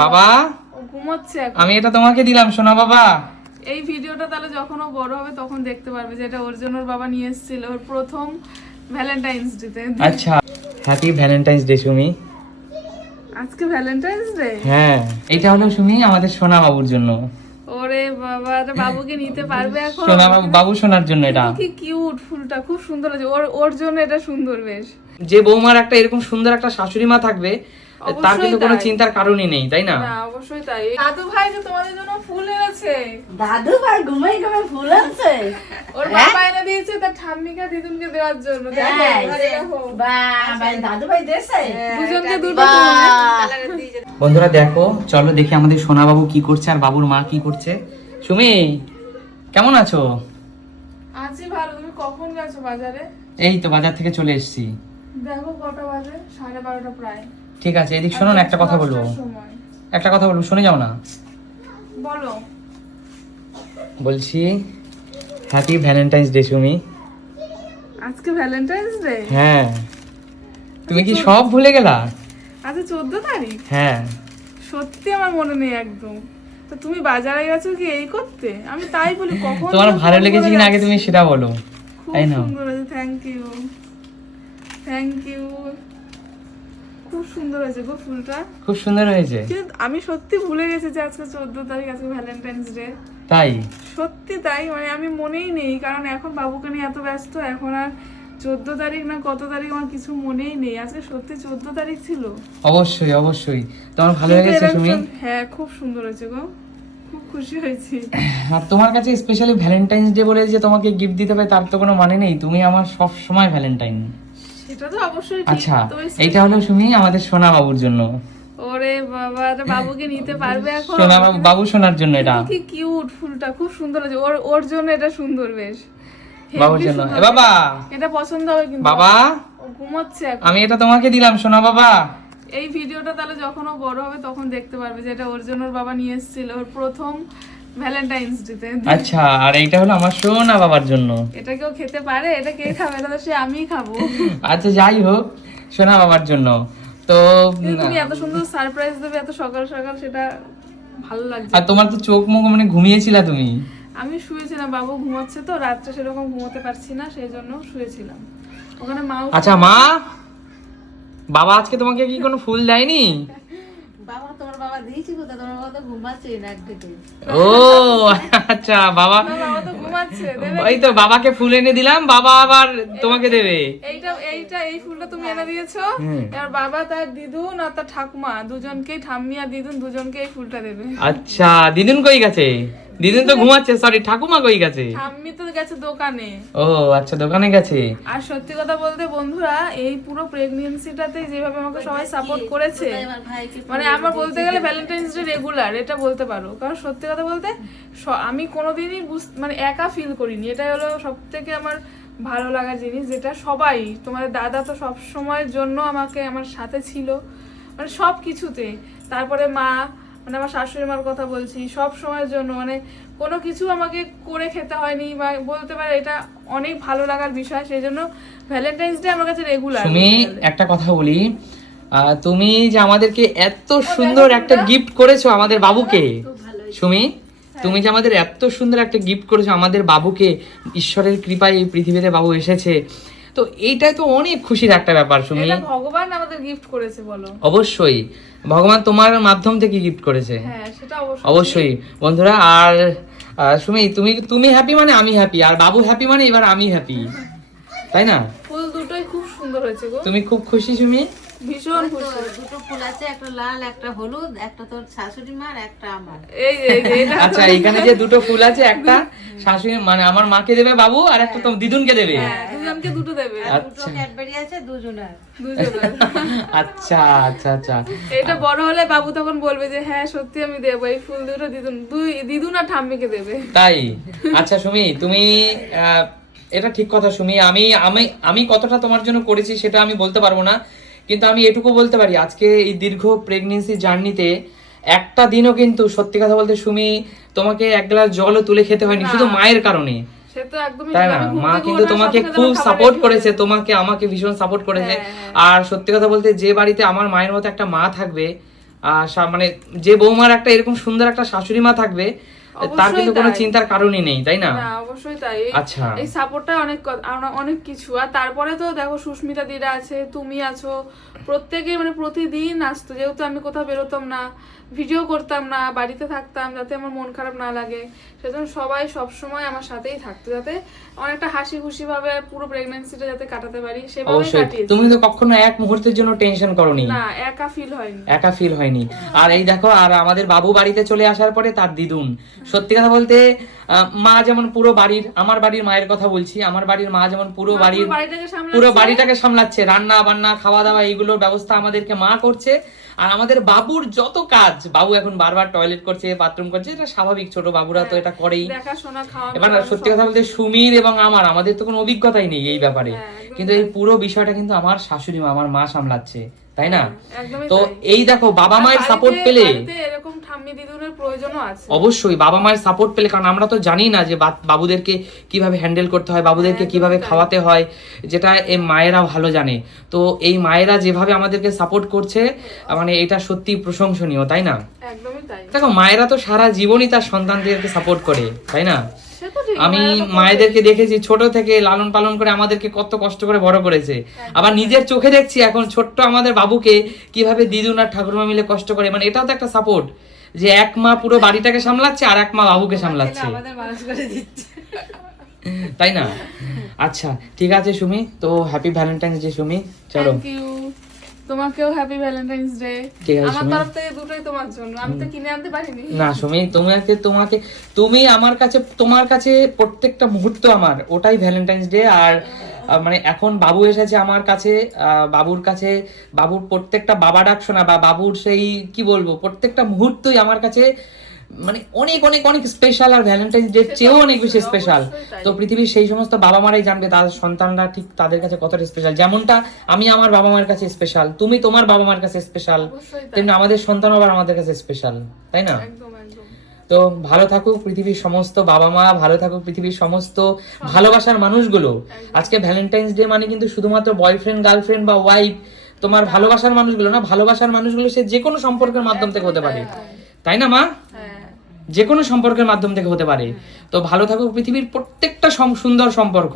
বাবা ও ঘুমাচ্ছে এখন। আমি এটা তোমাকে দিলাম সোনা বাবা। এই ভিডিওটা তাহলে যখন ও বড় হবে তখন দেখতে পারবে যে এটা ওর জন্য ওর বাবা নিয়ে এসেছিল ওর প্রথম ভ্যালেন্টাইন্স ডেতে। আচ্ছা হ্যাপি ভ্যালেন্টাইন্স ডে সুমি। আজকে ভ্যালেন্টাইন্স ডে? হ্যাঁ এটা হলো সুমি আমাদের সোনা বাবুর জন্য। ওরে বাবা, এটা বাবুকে নিতে পারবে এখন? সোনা বাবু বাবু সোনার জন্য এটা। কি কিউট, ফুলটা খুব সুন্দর লাগছে। ওর ওর জন্য এটা সুন্দর বেশ। যে বৌমার একটা এরকম সুন্দর একটা শাশুড়ি মা থাকবে তার কিন্তু কোনো চিন্তার কারণই নেই, তাই না? না অবশ্যই তাই। দাদু ভাই যে তোমাদের জন্য ফুল এনেছে। দাদু ভাই ঘুমাই ঘুমাই ফুল আনছে। ওর বাবা এনে দিয়েছে তার ঠাম্মিকে দিদুনকে দেওয়ার জন্য। দেখো আরে দেখো বাহ দাদু ভাই দেছে দুজনকে দুটো ফুল। বন্ধুরা দেখো, চলো দেখি আমাদের সোনা বাবু কি করছে আর বাবুর মা কি করছে। সুমি কেমন আছো? আছি ভালো। তুমি কখন গেছো বাজারে? এই তো বাজার থেকে চলে এসেছি। দেখো কটা বাজে, 12:30 প্রায়। ঠিক আছে এদিক শোনো না, একটা কথা বলবো। সময়। একটা কথা বলবো, শুনে যাও না। বলো। বলছি হ্যাপি ভ্যালেন্টাইন্স ডে সুমি। আজকে ভ্যালেন্টাইন্স ডে? হ্যাঁ তুমি কি সব ভুলে গেলা? আজকে 14 তারিখ? হ্যাঁ সত্যি আমার মনে নেই একদম। তো তুমি বাজারে গেছো কি এই করতে? আমি তাই বলি কখন তোমার তুমি ভালো ফোন লেগেছে করে কিনা আগে যাচ্ছ। তুমি সেটা বলো। খুব তাই না? সুন্দর হয়েছে, থ্যাংক ইউ থ্যাংক ইউ। খুব সুন্দর হয়েছে গো ফুলটা। খুব সুন্দর হয়েছে। কিন্তু আমি সত্যি ভুলে গেছি যে আজকে 14 তারিখ, আজকে ভ্যালেন্টাইন্স ডে। তাই সত্যি তাই, মানে আমি মনেই নেই, কারণ এখন বাবুকে নিয়ে এত ব্যস্ত, এখন আর 14 তারিখ না কত তারিখ আমার কিছু মনেই নেই। আজকে সত্যি 14 তারিখ ছিল। অবশ্যই অবশ্যই। তোমার ভালো কিন্তু লেগেছে এরকম সুমি? হ্যাঁ খুব সুন্দর হয়েছে গো, খুব খুশি হয়েছি। আর তোমার কাছে স্পেশালি ভ্যালেন্টাইন্স ডে বলে যে তোমাকে গিফট দিতে হবে তার তো কোনো মানে নেই, তুমি আমার সব সময় ভ্যালেন্টাইন। সেটা তো অবশ্যই ঠিক। আচ্ছা তো এইটা হলো সুমি আমাদের সোনা বাবুর জন্য। ওরে বাবা, এটা বাবুকে নিতে পারবে এখন? সোনা বাবু বাবু সোনার জন্য এটা। কি কিউট, ফুলটা খুব সুন্দর লাগছে। ওর ওর জন্য এটা সুন্দর বেশ। বাবুর হেব্বি জন্য। সুন্দর। এ বাবা এটা পছন্দ হবে কিন্তু। বাবা ও ঘুমাচ্ছে এখন। আমি এটা তোমাকে দিলাম সোনা বাবা। এই ভিডিওটা তাহলে যখন ও বড় হবে তখন দেখতে পারবে যে এটা ওর জন্য ওর বাবা নিয়ে এসেছিল ওর প্রথম ভ্যালেন্টাইন্স ডেতে। আচ্ছা আর এইটা হলো আমার সোনা বাবার জন্য। এটা কেউ খেতে পারে? এটা কে খাবে? এটা তো সে আমিই খাবো। আচ্ছা যাই হোক, সোনা বাবার জন্য। তো কিন্তু তুমি এত সুন্দর সারপ্রাইজ দেবে এত সকাল সকাল, সেটা ভালো লাগছে। আর তোমার তো চোখ মুখ মানে ঘুমিয়েছিলা তুমি। আমি শুয়েছিলাম, বাবু ঘুমাচ্ছে তো, রাত্রে সেরকম ঘুমোতে পারছি না, সেই জন্য শুয়েছিলাম ওখানে। মা আচ্ছা মা, বাবা আজকে তোমাকে কি কোনো ফুল দেয়নি? বাবা তোমার বাবা দিয়েছি কোথায়? তোমার বাবা তো ঘুমাচ্ছে নাক ডেকে। ও আচ্ছা বাবা, বাবা তো ঘুমাচ্ছে, দেবে এই তো বাবাকে ফুল এনে দিলাম, বাবা আবার তোমাকে দেবে। এই ফুলটা তুমি এনে দিয়েছো। এবার বাবা তার দিদুন আর তার ঠাকুমা দুজনকেই, ঠাম্মি আর দিদুন দুজনকে এই ফুলটা দেবে। আচ্ছা দিদুন কই গেছে? দিদুন তো ঘুমাচ্ছে, সরি ঠাকুমা কই গেছে? ঠাম্মি তো গেছে দোকানে। ও আচ্ছা দোকানে গেছে। আর সত্যি কথা বলতে বন্ধুরা, এই পুরো প্রেগন্যান্সিটাতে যেভাবে আমাকে সবাই সাপোর্ট করেছে, আমার ভাইকে মানে আমার বলতে গেলে ভ্যালেন্টাইন্স ডে রেগুলার এটা বলতে পারো। কারণ সত্যি কথা বলতে আমি কোনোদিনই মানে একা ফিল করিনি। এটাই হলো সব থেকে আমার ভালো লাগার জিনিস, যেটা সবাই, তোমাদের দাদা তো সব সময়ের জন্য আমাকে আমার সাথে ছিল, মানে সব কিছুতে। তারপরে মা, মানে আমার শাশুড়ি মার কথা বলছি, সব সময়ের জন্য, মানে কোনো কিছু আমাকে করে খেতে হয়নি, বা বলতে পারে এটা অনেক ভালো লাগার বিষয়। সেই জন্য ভ্যালেন্টাইন্স ডে আমার কাছে রেগুলার। তুমি একটা কথা বলি, তুমি যে আমাদেরকে এত সুন্দর একটা গিফট করেছো আমাদের বাবুকে, সুমি তুমি যে আমাদের এত সুন্দর একটা গিফট করেছো আমাদের বাবুকে, ঈশ্বরের কৃপায় এই পৃথিবীতে বাবু এসেছে, তো এইটাই তো অনেক খুশির একটা ব্যাপার সুমি। এটা ভগবান আমাদের গিফট করেছে বলো। অবশ্যই ভগবান তোমার মাধ্যম থেকে গিফট করেছে। হ্যাঁ সেটা অবশ্যই। অবশ্যই বন্ধুরা। আর সুমি তুমি তুমি হ্যাপি মানে আমি হ্যাপি, আর বাবু হ্যাপি মানে এবার আমি হ্যাপি, তাই না? ফুল দুটোই খুব সুন্দর হয়েছে গো। তুমি খুব খুশি সুমি? ভীষণ খুশি। দুটো ফুল আছে, একটা লাল একটা হলুদ, একটা তোর শাশুড়ি মার একটা আমার। এই আচ্ছা এখানে যে দুটো ফুল আছে, একটা শাশুড়ি মানে আমার মাকে দেবে বাবু, আর একটা তো দিদুনকে দেবে। হ্যাঁ, দুজনকে দুটো দেবে। দুটো ক্যাডবেরি আছে দুজনের। দুজনের। আচ্ছা আচ্ছা আচ্ছা। এটা বড় হলে বাবু তখন বলবে যে হ্যাঁ সত্যি আমি দেবো এই ফুল দুটো দিদুন আর ঠাম্মিকে দেবে। তাই? আচ্ছা সুমি তুমি এটা ঠিক কথা সুমি, আমি আমি আমি কতটা তোমার জন্য করেছি সেটা আমি বলতে পারবো না, কিন্তু আমি এটুকু বলতে পারি আজকে এই দীর্ঘ প্রেগন্যান্সি জার্নিতে একটা দিনও কিন্তু সত্যি কথা বলতে সুমি তোমাকে এক গ্লাস জলও তুলে খেতে হয়নি, শুধু মায়ের কারণে, সে তো একদমই তাই ঠিক। না? আমি ঘুম মা থেকে কিন্তু ওঠার তোমাকে সাথে সাথে খুব আমার খাবার সাপোর্ট ready করেছে, হয়ে তোমাকে আমাকে ভীষণ সাপোর্ট করেছে। হ্যাঁ, আর সত্যি কথা বলতে যে বাড়িতে আমার মায়ের মতো একটা মা থাকবে, মানে যে বৌমার একটা এরকম সুন্দর একটা শাশুড়ি মা থাকবে তার কিন্তু কোনো চিন্তার কারণই নেই, তাই না? না অবশ্যই তাই। আচ্ছা, এই সাপোর্টটা অনেক কিছু। আর তারপরে তো দেখো সুস্মিতা দিদা আছে, তুমি আছো, প্রত্যেকে মানে প্রতিদিন আসতো, যেহেতু আমি কোথাও বেরোতাম না, ভিডিও করতাম না, বাড়িতে থাকতাম, যাতে আমার মন খারাপ না লাগে, সেজন্য সবাই সবসময় আমার সাথেই থাকতো, যাতে অনেকটা হাসি খুশি ভাবে পুরো প্রেগন্যান্সিটা যাতে কাটাতে পারি, সেভাবেই অবশ্যই। কাটিয়েছি। তুমি তো কখনো এক মুহূর্তের জন্য টেনশন করনি, না একা ফিল হয়নি, একা ফিল হয়নি। আর এই দেখো, আর আমাদের বাবু বাড়িতে চলে আসার পরে তার দিদুন, সত্যি কথা বলতে মা যেমন পুরো বাড়ির, আমার বাড়ির মায়ের কথা বলছি, আমার বাড়ির মা যেমন পুরো বাড়িটাকে সামলাচ্ছে, রান্না বান্না খাওয়া দাওয়া এইগুলোর ব্যবস্থা আমাদেরকে মা করছে। আর আমাদের বাবুর যত কাজ, বাবু এখন বারবার টয়লেট করছে, বাথরুম করছে, এটা স্বাভাবিক, ছোট বাবুরা তো এটা করেই। এবার সত্যি কথা বলতে সুমির এবং আমাদের তো কোনো অভিজ্ঞতাই নেই এই ব্যাপারে, কিন্তু এই পুরো বিষয়টা কিন্তু আমার শাশুড়ি মা, আমার মা সামলাচ্ছে, তাই না? তো এই দেখো, বাবা মায়ের সাপোর্ট পেলে এরকম ঠাম্মি দিদুনের প্রয়োজনও আছে, অবশ্যই বাবা মায়ের সাপোর্ট পেলে, কারণ আমরা তো জানি না যে বাবুদেরকে কিভাবে হ্যান্ডেল করতে হয়, বাবুদেরকে কিভাবে খাওয়াতে হয়, যেটা এই মায়েরা ভালো জানে। তো এই মায়েরা যেভাবে আমাদেরকে সাপোর্ট করছে, মানে এটা সত্যি প্রশংসনীয়, তাই না? একদমই তাই। দেখো, মায়েরা তো সারা জীবনই তার সন্তানদেরকে সাপোর্ট করে, তাই না? আমি মায়েদেরকে দেখেছি ছোট থেকে লালন পালন করে আমাদেরকে কত কষ্ট করে বড় করেছে, আবার নিজের চোখে দেখছি এখন ছোট্ট আমাদের বাবুকে কিভাবে দিদুন আর ঠাকুরমা মিলে কষ্ট করে, মানে এটাও তো একটা সাপোর্ট, যে এক মা পুরো বাড়িটাকে সামলাচ্ছে আর এক মা বাবুকে সামলাচ্ছে, তাই না? আচ্ছা ঠিক আছে সুমি, তো হ্যাপি ভ্যালেন্টাইন্স ডে সুমি। চলো, থ্যাংক ইউ, তোমাকেও হ্যাপি ভ্যালেন্টাইন্স ডে। আমার তরফ থেকে দুটোই তোমার জন্য, আমি তো কিনে আনতে পারিনি। না সুমি, তুমি আমার কাছে, তোমার কাছে প্রত্যেকটা মুহূর্ত আমার, ওটাই ভ্যালেন্টাইন্স ডে। আর মানে এখন বাবু এসেছে আমার কাছে, বাবুর কাছে বাবুর প্রত্যেকটা বাবা ডাক শোনা, বা বাবুর সেই কি বলবো, প্রত্যেকটা মুহূর্তই আমার কাছে মানে অনেক অনেক অনেক স্পেশাল, আর ভ্যালেন্টাইন্স ডে চেয়েও অনেক বেশি স্পেশাল। তো পৃথিবীর সেই সমস্ত বাবা মারাই জানবে তাদের সন্তানরা ঠিক তাদের কাছে কতটা স্পেশাল। যেমনটা আমি আমার বাবা মার কাছে স্পেশাল, তুমি তোমার বাবা মার কাছে স্পেশাল, তেমনি আমাদের সন্তান আবার আমাদের কাছে স্পেশাল, তাই না? তো ভালো থাকুক পৃথিবীর সমস্ত বাবা মা, ভালো থাকুক পৃথিবীর সমস্ত ভালোবাসার মানুষগুলো। আজকে ভ্যালেন্টাইন্স ডে মানে কিন্তু শুধুমাত্র বয়ফ্রেন্ড গার্লফ্রেন্ড বা ওয়াইফ, তোমার ভালোবাসার মানুষগুলো না, ভালোবাসার মানুষগুলো সে যে কোনো সম্পর্কের মাধ্যম থেকে হতে পারে, তাই না মা? যে কোনো সম্পর্কের মাধ্যম থেকে হতে পারে। তো ভালো থাকুক পৃথিবীর প্রত্যেকটা সুন্দর সম্পর্ক,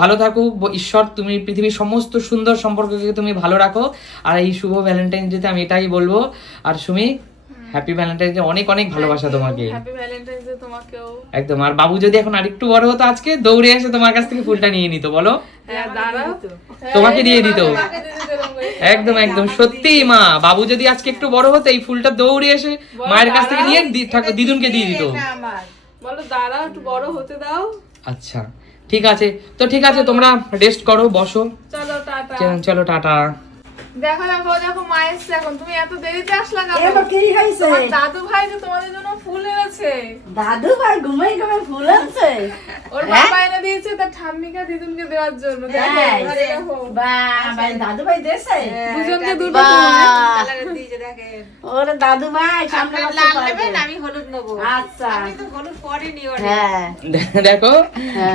ভালো থাকুক ঈশ্বর, তুমি পৃথিবীর সমস্ত সুন্দর সম্পর্ককে তুমি ভালো রাখো। আর এই শুভ ভ্যালেন্টাইন্স ডে তে আমি এটাই বলবো। আর সুমি, হ্যাপি ভ্যালেন্টাইন্স ডে, অনেক অনেক ভালোবাসা তোমাকে। হ্যাপি ভ্যালেন্টাইন্স ডে তোমাকেও। একদম। আর বাবু যদি এখন আরেকটু বড় হতো, আজকে দৌড়ে এসে তোমার কাছ থেকে ফুলটা নিয়ে নিত, বলো, তোমাকে দিয়ে দিত। একদম একদম সত্যি মা, বাবু যদি আজকে একটু বড় হতো, এই ফুলটা দৌড়ে এসে মায়ের কাছ থেকে নিয়ে দিদুনকে দিয়ে দিত। বলো দাঁড়াও, একটু বড় হতে দাও। আচ্ছা ঠিক আছে, তো ঠিক আছে, তোমরা রেস্ট করো, বসো। চলো টাটা। চলো টাটা। দেখো দেখো দেখো মা এসছে এখন, তুমি এত দেরিতে আসলা কেন? এবার কি হইছে? তোমার দাদু ভাই যে তোমাদের জন্য ফুল এনেছে। দাদু ভাই ঘুমাই ঘুমাই ফুল আনছে? ওর বাবা এনে দিয়েছে তার ঠাম্মিকে দিদুনকে দেওয়ার জন্য। দেখো আরে দেখো, বাবা দাদু ভাই দেছে দুজনকে দুটো ফুল কালার দিয়েছে দেখেন। ওরে দাদু ভাই সামনে আপনারা লাল নেবেন, আমি হলুদ নেব। আচ্ছা আমি তো হলুদ পরিনি ওরে। হ্যাঁ দেখো,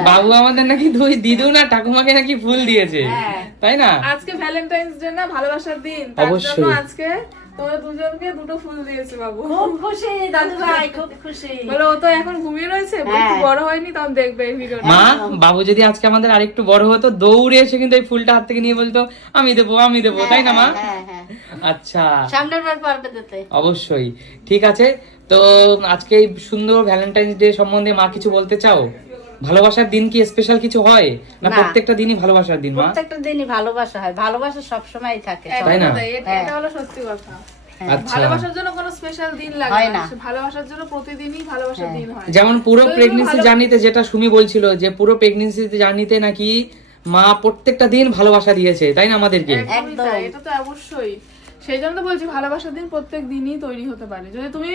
বাবু আমাদের নাকি দুই দিদুন আর ঠাকুমাকে নাকি ফুল দিয়েছে, তাই না? আজকে ভ্যালেন্টাইন্স ডে না, ভালোবাসার দিন, তার জন্য আজকে তোমরা দুজনকে দুটো ফুল দিয়েছে বাবু। খুব খুশি দাদু ভাই, খুব খুশি। বলো ও তো এখন ঘুমিয়ে রয়েছে, একটু বড় হয়নি, তখন দেখবে এই ভিডিওটা। মা, বাবু যদি আজকে আমাদের আরেকটু বড় হতো, দৌড়ে এসে কিন্তু এই ফুলটা হাত থেকে নিয়ে বলতো আমি দেবো, তাই না মা? হ্যাঁ হ্যাঁ, আচ্ছা, সামনের বার পারবে দিতে। অবশ্যই। ঠিক আছে, তো আজকে এই সুন্দর ভ্যালেন্টাইন্স ডে সম্বন্ধে মা কিছু বলতে চাও? ভালোবাসার দিন কি স্পেশাল কিছু হয় না? প্রত্যেকটা দিনই ভালোবাসার দিন মা? প্রত্যেকটা দিনই ভালোবাসা হয়, ভালোবাসা সব সময় থাকে, তাই না? এটা হলো সত্যি কথা। আচ্ছা, ভালোবাসার জন্য কোনো স্পেশাল দিন লাগে না, ভালোবাসার জন্য প্রতিদিনই ভালোবাসার দিন হয়। যেমন পুরো প্রেগন্যান্সি জার্নিতে যেটা সুমি বলছিল, যে পুরো প্রেগন্যান্সি জার্নিতে নাকি মা প্রত্যেকটা দিন ভালোবাসা দিয়েছে, তাই না আমাদেরকে? একদম, এটা তো অবশ্যই। সেই জন্য তো বলছি ভালোবাসার দিন প্রত্যেক দিনই তৈরি হতে পারে, যদি তুমি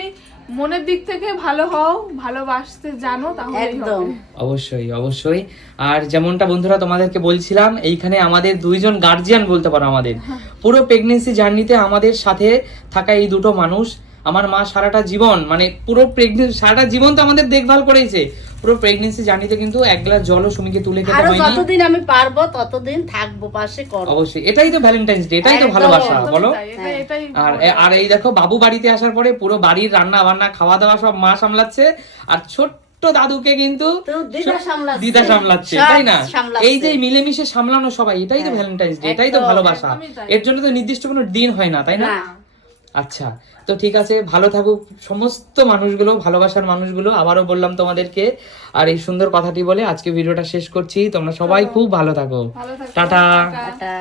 মনের দিক থেকে ভালো হও, ভালোবাসতে জানো, তাহলেই হবে। অবশ্যই অবশ্যই। আর যেমনটা বন্ধুরা তোমাদেরকে বলছিলাম, এইখানে আমাদের দুইজন গার্জিয়ান বলতে পারো, আমাদের পুরো প্রেগন্যান্সি জার্নিতে আমাদের সাথে থাকা এই দুটো মানুষ, আমার মা সারাটা জীবন মানে পুরো প্রেগনেন্সি সারাটা জীবন তো আমাদের দেখভাল করেছে, পুরো প্রেগনেন্সি জার্নিতে কিন্তু এক গ্লাস জলও সুমিকে তুলে খেতে আরো হয়নি। যতদিন আমি পারবো ততদিন থাকবো পাশে করবো। অবশ্যই, এটাই তো ভ্যালেন্টাইন্স ডে, এটাই তো একদম, ভালোবাসা, একদমই বলো। তাই, এটাই আর এই দেখো বাবু বাড়িতে আসার পরে পুরো বাড়ির রান্না বান্না খাওয়া দাওয়া সব মা সামলাচ্ছে, আর ছোট্ট দাদুকে কিন্তু তো দিদা সামলাচ্ছে। দিদা সামলাচ্ছে, সব তাই না? সামলাচ্ছে। এই যে মিলেমিশে সামলানো সবাই, এটাই তো ভ্যালেন্টাইন্স ডে, এটাই তো একদম, ভালোবাসা। একদমই তাই। এর জন্য তো নির্দিষ্ট কোনো দিন হয় না, তাই না? না। আচ্ছা, তো ঠিক আছে, ভালো থাকুক সমস্ত মানুষগুলো, ভালোবাসার মানুষগুলো। আবারও বললাম তোমাদেরকে, আর এই সুন্দর কথাটি বলে আজকে ভিডিওটা শেষ করছি। তোমরা সবাই খুব ভালো থাকো। ভালো থাকো, টাটা। টাটা। টাটা।